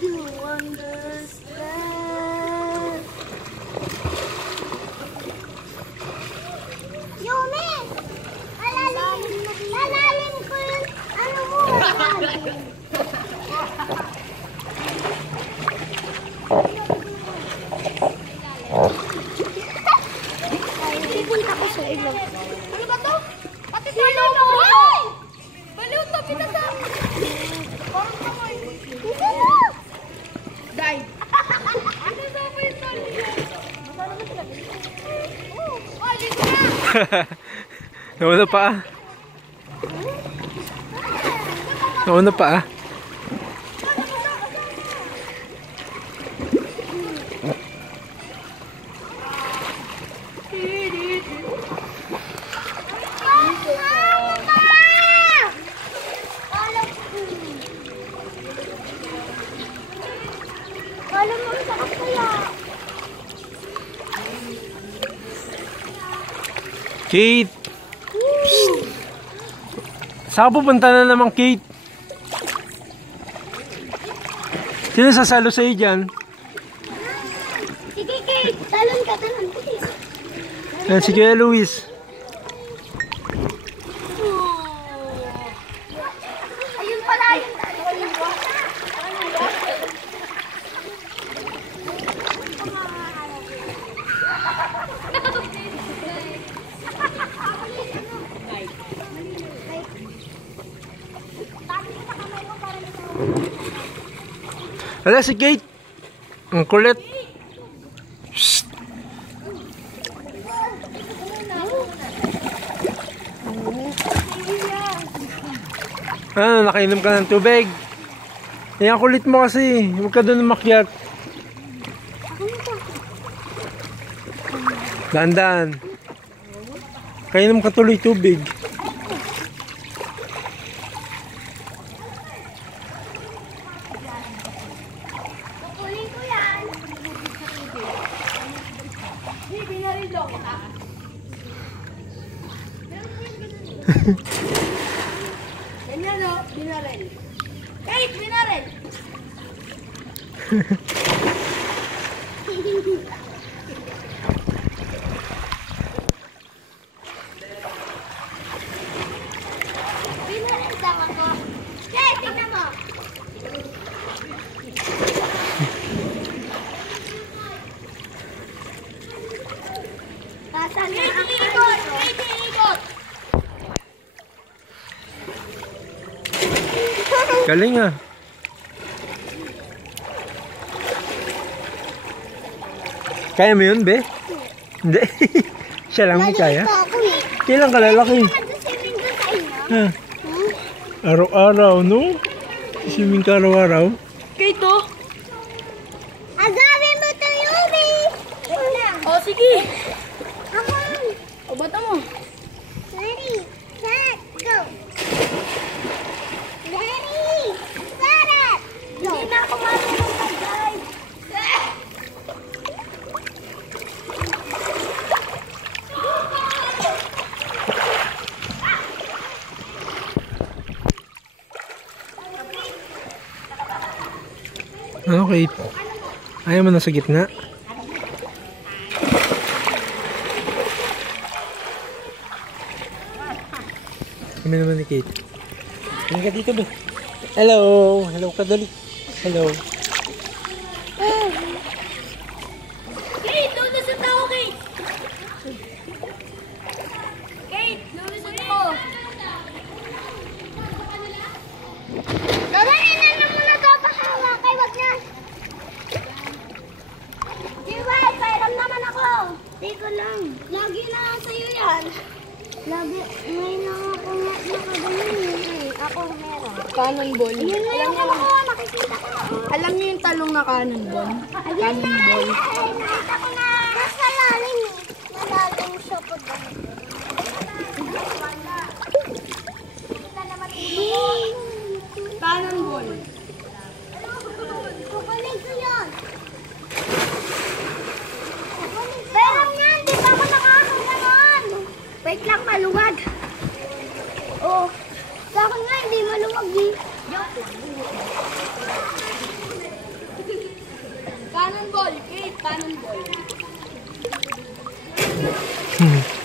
you understand. Yumi! Lalalim ko yung ano mo. Pupunta ko sa ilaw. Ano ba to? Pati tayo na! Ay! Baliw to, pinata! Parang kamay. Die! Ano sa pa yung tali niya? Masana ba sila? Oh, dito na! Nauna pa ah. Nauna pa ah. Kate! Psst. Saan pupunta na naman, Kate? Sino sasalo sa'yo dyan? Sige, Kate! Talon ka, talon. Yan, si Kuya Luis. Ayun pala yung talon. Hala si Kate. Ang kulit. Shhh. Ano, nakainom ka ng tubig? Eh, ang kulit mo kasi. Huwag ka doon umakyat. Dahan-dahan. Kainom ka tuloy tubig. Kukunin ko yan. Binarilo kita. Ganyan o, binaril. Kate, binaril! Binaril daw ako. Kate, tingnan mo! Pasan na ako. Kate, ikot! Galing ah. Kaya mo yun, be? Hindi. Siya lang may kaya. Kailan ka lalaki? Ah. Araw-araw, no? Swimming ka araw-araw. Kate, oh! Agawin mo ito, Yumi! O, sige! Ako! O, bata mo? Ready, set, go! Ready, set it! Go! Hindi na ako marunong mag-dive! Ano, Kate? Ayaw mo na sa gitna? Kami naman ni Kate. Hindi ka dito ba? Hello! Hello ka dali. Hello. Kate, lulusot ako, Kate! Kate, lulusot ako! Gawin na na muna ito, pahawa kay wag na! Jiway, pairam naman ako! Di ko lang. Lagi na sa'yo yan. Lagi, ngayon lang ako nga nakaganyan eh. Ako meron. Cannonball. Yun na yung kamakuha, nakikita ko na. Alam niyo yung talong na cannonball? Cannonball. Nakita ko na. Nasa lalim eh. Nalalim siya po doon. Kita naman tulong. Cannonball. Kukunin ko yun. Pero yan, di ba ako nakakang ganon? Wait lang, maluwag. Oh, sa akin nga, hindi maluwag eh. Joke lang. Hmm.